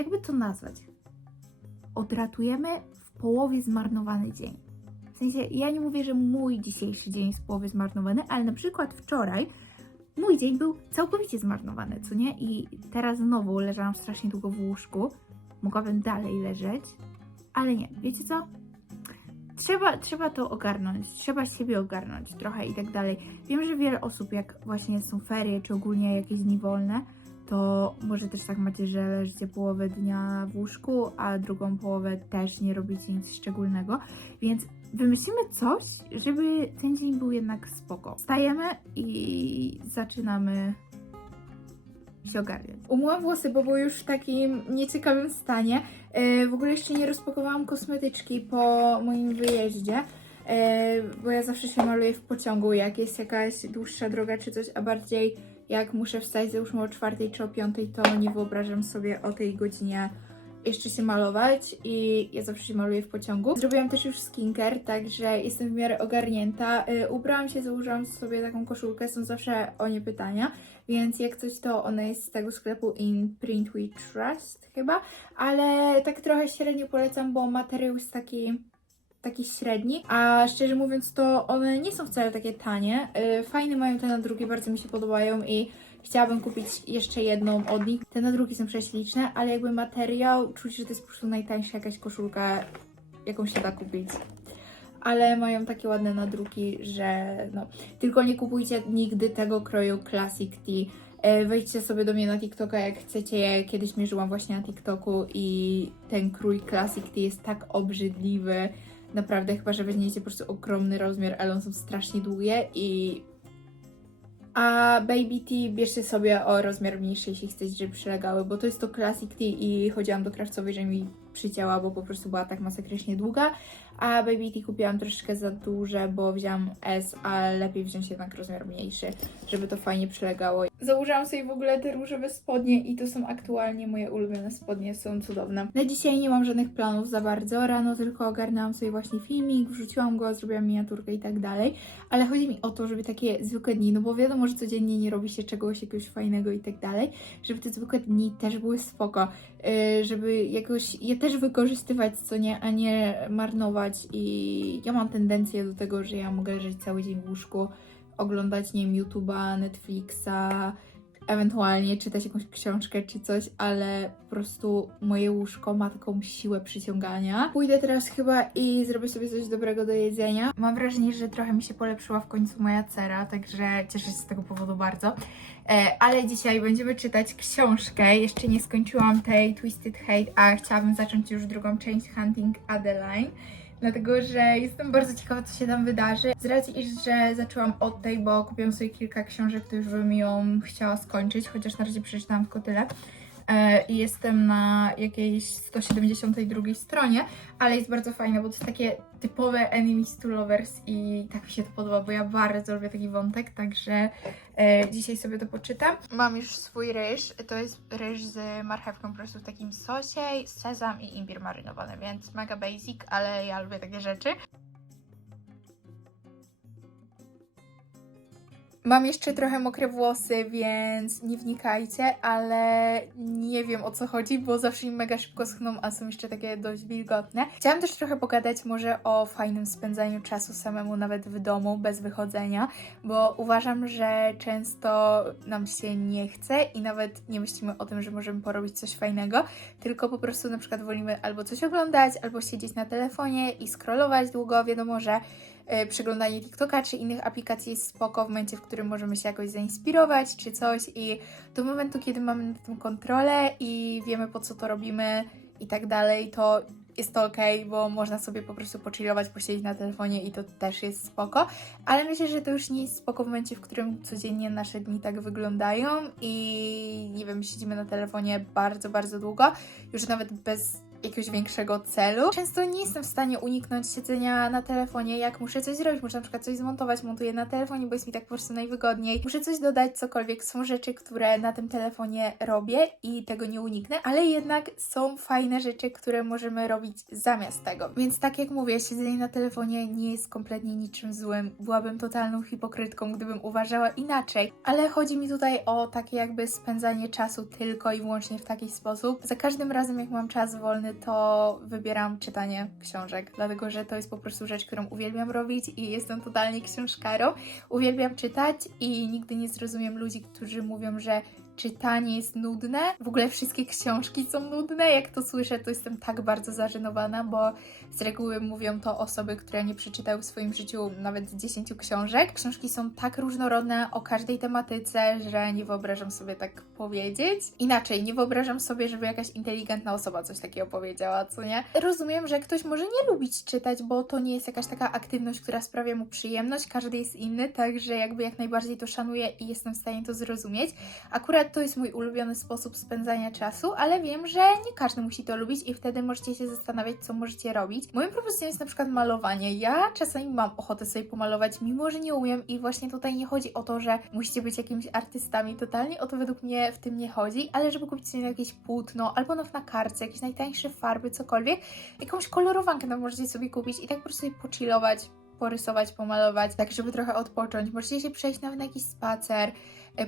jakby to nazwać? Odratujemy w połowie zmarnowany dzień. W sensie, ja nie mówię, że mój dzisiejszy dzień jest w połowie zmarnowany, ale na przykład wczoraj mój dzień był całkowicie zmarnowany, co nie? I teraz znowu leżałam strasznie długo w łóżku. Mogłabym dalej leżeć, ale nie. Wiecie co? Trzeba, trzeba to ogarnąć, trzeba siebie ogarnąć trochę i tak dalej. Wiem, że wiele osób, jak właśnie są ferie, czy ogólnie jakieś dni wolne, to może też tak macie, że leżycie połowę dnia w łóżku, a drugą połowę też nie robicie nic szczególnego. Więc wymyślimy coś, żeby ten dzień był jednak spoko. Wstajemy i zaczynamy się ogarniać. Umyłam włosy, bo były już w takim nieciekawym stanie. E, w ogóle jeszcze nie rozpakowałam kosmetyczki po moim wyjeździe. E, bo ja zawsze się maluję w pociągu, jak jest jakaś dłuższa droga czy coś, a bardziej jak muszę wstać załóżmy o czwartej czy o piątej, to nie wyobrażam sobie o tej godzinie jeszcze się malować i ja zawsze się maluję w pociągu. Zrobiłam też już skincare, także jestem w miarę ogarnięta. Y, ubrałam się, założyłam sobie taką koszulkę, są zawsze o nie pytania, więc jak coś to ona jest z tego sklepu In Print We Trust chyba, ale tak trochę średnio polecam, bo materiał jest taki taki średni, a szczerze mówiąc to one nie są wcale takie tanie. Y, Fajne mają te na drugie, bardzo mi się podobają i chciałabym kupić jeszcze jedną od nich. Te na drugie są prześliczne, ale jakby materiał, czuć, że to jest po prostu najtańsza jakaś koszulka, jaką się da kupić. Ale mają takie ładne nadruki, że no. Tylko nie kupujcie nigdy tego kroju Classic Tea. E, Wejdźcie sobie do mnie na TikToka, jak chcecie. Ja kiedyś mierzyłam właśnie na TikToku i ten krój Classic Tea jest tak obrzydliwy. Naprawdę, chyba że weźmiecie po prostu ogromny rozmiar, ale one są strasznie długie i... A Baby Tea bierzcie sobie o rozmiar mniejszy, jeśli chcecie, żeby przylegały, bo to jest to Classic Tea i chodziłam do krawcowej, że mi przycięła, bo po prostu była tak masakrycznie długa. A Baby Tea kupiłam troszeczkę za duże, bo wziąłam S, a lepiej wziąć jednak rozmiar mniejszy, żeby to fajnie przylegało. Założyłam sobie w ogóle te różowe spodnie i to są aktualnie moje ulubione spodnie, są cudowne. Na dzisiaj nie mam żadnych planów za bardzo, rano tylko ogarnęłam sobie właśnie filmik, wrzuciłam go, zrobiłam miniaturkę i tak dalej, ale chodzi mi o to, żeby takie zwykłe dni, no bo wiadomo, że codziennie nie robi się czegoś jakiegoś fajnego i tak dalej, żeby te zwykłe dni też były spoko, yy, żeby jakoś je też wykorzystywać, co nie, a nie marnować. I ja mam tendencję do tego, że ja mogę leżeć cały dzień w łóżku, oglądać, nie wiem, YouTube'a, Netflixa, ewentualnie czytać jakąś książkę czy coś, ale po prostu moje łóżko ma taką siłę przyciągania. Pójdę teraz chyba i zrobię sobie coś dobrego do jedzenia. Mam wrażenie, że trochę mi się polepszyła w końcu moja cera, także cieszę się z tego powodu bardzo. E, ale dzisiaj będziemy czytać książkę. Jeszcze nie skończyłam tej Twisted Hate, a chciałabym zacząć już drugą część Hunting Adeline. Dlatego, że jestem bardzo ciekawa, co się tam wydarzy. Z racji, iż że zaczęłam od tej, bo kupiłam sobie kilka książek, to już bym ją chciała skończyć, chociaż na razie przeczytałam tylko tyle. E, I jestem na jakiejś 172 stronie, ale jest bardzo fajne, bo to jest takie typowe enemies to lovers i tak mi się to podoba, bo ja bardzo lubię taki wątek, także e, dzisiaj sobie to poczytam. Mam już swój ryż, to jest ryż z marchewką po prostu w takim sosie, sezam i imbir marynowany, więc mega basic, ale ja lubię takie rzeczy. Mam jeszcze trochę mokre włosy, więc nie wnikajcie, ale nie wiem o co chodzi, bo zawsze mi mega szybko schną, a są jeszcze takie dość wilgotne. Chciałam też trochę pogadać może o fajnym spędzaniu czasu samemu nawet w domu, bez wychodzenia, bo uważam, że często nam się nie chce i nawet nie myślimy o tym, że możemy porobić coś fajnego, tylko po prostu na przykład wolimy albo coś oglądać, albo siedzieć na telefonie i scrollować długo, wiadomo, że przeglądanie TikToka czy innych aplikacji jest spoko w momencie, w którym możemy się jakoś zainspirować czy coś i do momentu, kiedy mamy nad tym kontrolę i wiemy po co to robimy i tak dalej, to jest to ok, bo można sobie po prostu pochillować, posiedzieć na telefonie i to też jest spoko, ale myślę, że to już nie jest spoko w momencie, w którym codziennie nasze dni tak wyglądają i nie wiem, siedzimy na telefonie bardzo, bardzo długo, już nawet bez jakiegoś większego celu. Często nie jestem w stanie uniknąć siedzenia na telefonie, jak muszę coś zrobić, muszę na przykład coś zmontować, montuję na telefonie, bo jest mi tak po prostu najwygodniej. Muszę coś dodać, cokolwiek. Są rzeczy, które na tym telefonie robię i tego nie uniknę, ale jednak są fajne rzeczy, które możemy robić zamiast tego. Więc tak jak mówię, siedzenie na telefonie nie jest kompletnie niczym złym. Byłabym totalną hipokrytką, gdybym uważała inaczej, ale chodzi mi tutaj o takie jakby spędzanie czasu tylko i wyłącznie w taki sposób. Za każdym razem, jak mam czas wolny, to wybieram czytanie książek, dlatego że to jest po prostu rzecz, którą uwielbiam robić i jestem totalnie książkarą. Uwielbiam czytać i nigdy nie zrozumiem ludzi, którzy mówią, że czytanie jest nudne. W ogóle wszystkie książki są nudne. Jak to słyszę, to jestem tak bardzo zażenowana, bo z reguły mówią to osoby, które nie przeczytały w swoim życiu nawet 10 książek. Książki są tak różnorodne o każdej tematyce, że nie wyobrażam sobie tak powiedzieć. Inaczej, nie wyobrażam sobie, żeby jakaś inteligentna osoba coś takiego powiedziała, co nie? Rozumiem, że ktoś może nie lubić czytać, bo to nie jest jakaś taka aktywność, która sprawia mu przyjemność. Każdy jest inny, także jakby jak najbardziej to szanuję i jestem w stanie to zrozumieć. Akurat to jest mój ulubiony sposób spędzania czasu, ale wiem, że nie każdy musi to lubić i wtedy możecie się zastanawiać, co możecie robić. Moją propozycją jest na przykład malowanie. Ja czasami mam ochotę sobie pomalować, mimo że nie umiem i właśnie tutaj nie chodzi o to, że musicie być jakimiś artystami. Totalnie o to według mnie w tym nie chodzi, ale żeby kupić sobie jakieś płótno albo na kartce, jakieś najtańsze farby, cokolwiek, jakąś kolorowankę no możecie sobie kupić i tak po prostu sobie pochillować, porysować, pomalować, tak żeby trochę odpocząć. Możecie się przejść nawet na jakiś spacer,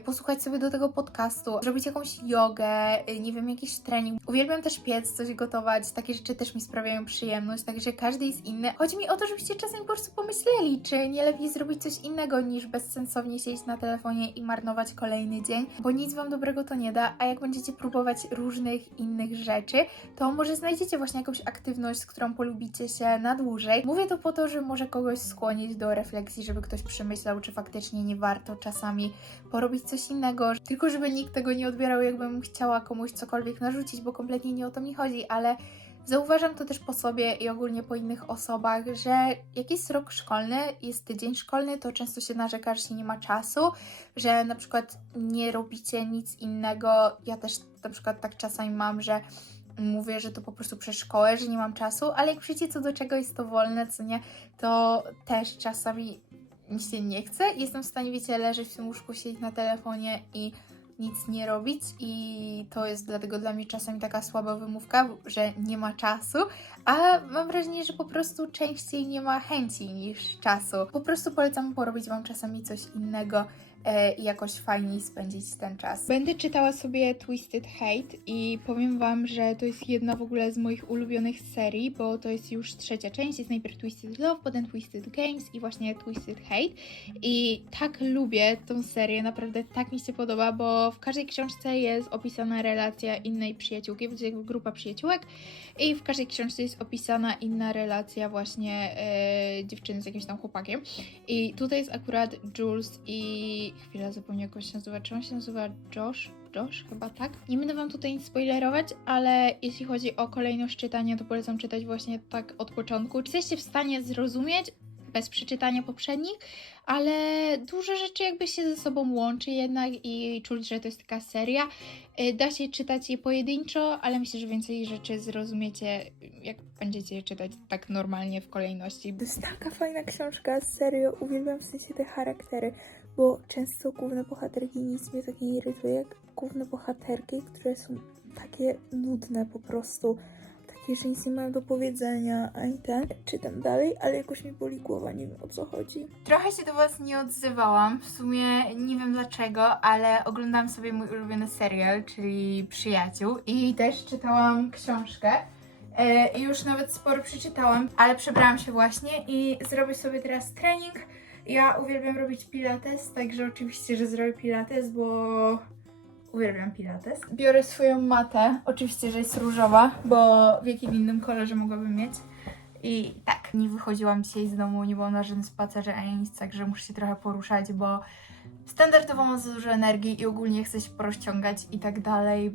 posłuchać sobie do tego podcastu, zrobić jakąś jogę, e, nie wiem, jakiś trening. Uwielbiam też piec, coś gotować, takie rzeczy też mi sprawiają przyjemność, także każdy jest inny. Chodzi mi o to, żebyście czasem po prostu pomyśleli, czy nie lepiej zrobić coś innego niż bezsensownie siedzieć na telefonie i marnować kolejny dzień, bo nic Wam dobrego to nie da, a jak będziecie próbować różnych innych rzeczy, to może znajdziecie właśnie jakąś aktywność, z którą polubicie się na dłużej. Mówię to po to, że może kogoś skłonić do refleksji, żeby ktoś przemyślał, czy faktycznie nie warto czasami porobić coś innego, tylko żeby nikt tego nie odbierał, jakbym chciała komuś cokolwiek narzucić, bo kompletnie nie o to mi chodzi, ale zauważam to też po sobie i ogólnie po innych osobach, że jak jest rok szkolny, jest tydzień szkolny, to często się narzeka, że się nie ma czasu, że na przykład nie robicie nic innego. Ja też na przykład tak czasami mam, że mówię, że to po prostu przez szkołę, że nie mam czasu, ale jak przyjdzie co do czego jest to wolne, co nie, to też czasami mi się nie chce. Jestem w stanie, wiecie, leżeć w tym łóżku, siedzieć na telefonie i nic nie robić i to jest dlatego dla mnie czasami taka słaba wymówka, że nie ma czasu, a mam wrażenie, że po prostu częściej nie ma chęci niż czasu. Po prostu polecam porobić Wam czasami coś innego i jakoś fajniej spędzić ten czas. Będę czytała sobie Twisted Hate i powiem Wam, że to jest jedna w ogóle z moich ulubionych serii, bo to jest już trzecia część. Jest najpierw Twisted Love, potem Twisted Games i właśnie Twisted Hate. I tak lubię tą serię, naprawdę tak mi się podoba, bo w każdej książce jest opisana relacja innej przyjaciółki, to jest grupa przyjaciółek i w każdej książce jest opisana inna relacja właśnie e, dziewczyny z jakimś tam chłopakiem. I tutaj jest akurat Jules i chwila zapomniałam jak on się nazywa. Czy on się nazywa Josh? Josh, chyba tak. Nie będę Wam tutaj nic spoilerować, ale jeśli chodzi o kolejność czytania, to polecam czytać właśnie tak od początku. Czy jesteście w stanie zrozumieć bez przeczytania poprzednich, ale dużo rzeczy jakby się ze sobą łączy jednak i czuć, że to jest taka seria. Y, Da się czytać je pojedynczo, ale myślę, że więcej rzeczy zrozumiecie, jak będziecie je czytać tak normalnie w kolejności. To jest taka fajna książka, serio, uwielbiam w sensie te charaktery, bo często główne bohaterki nic mnie tak nie irytuje, jak główne bohaterki, które są takie nudne po prostu. Takie, że nic nie mają do powiedzenia, a i ten. Czytam dalej, ale jakoś mi boli głowa, nie wiem o co chodzi. Trochę się do Was nie odzywałam, w sumie nie wiem dlaczego, ale oglądałam sobie mój ulubiony serial, czyli Przyjaciół i też czytałam książkę. E, i już nawet sporo przeczytałam, ale przebrałam się właśnie i zrobię sobie teraz trening. Ja uwielbiam robić pilates, także oczywiście, że zrobię pilates, bo uwielbiam pilates. Biorę swoją matę, oczywiście, że jest różowa, bo w jakim innym kolorze mogłabym mieć. I tak, nie wychodziłam dzisiaj z domu, nie byłam na żadnym spacerze ani nic, także muszę się trochę poruszać, bo standardowo mam za dużo energii i ogólnie chcę się porozciągać i tak dalej.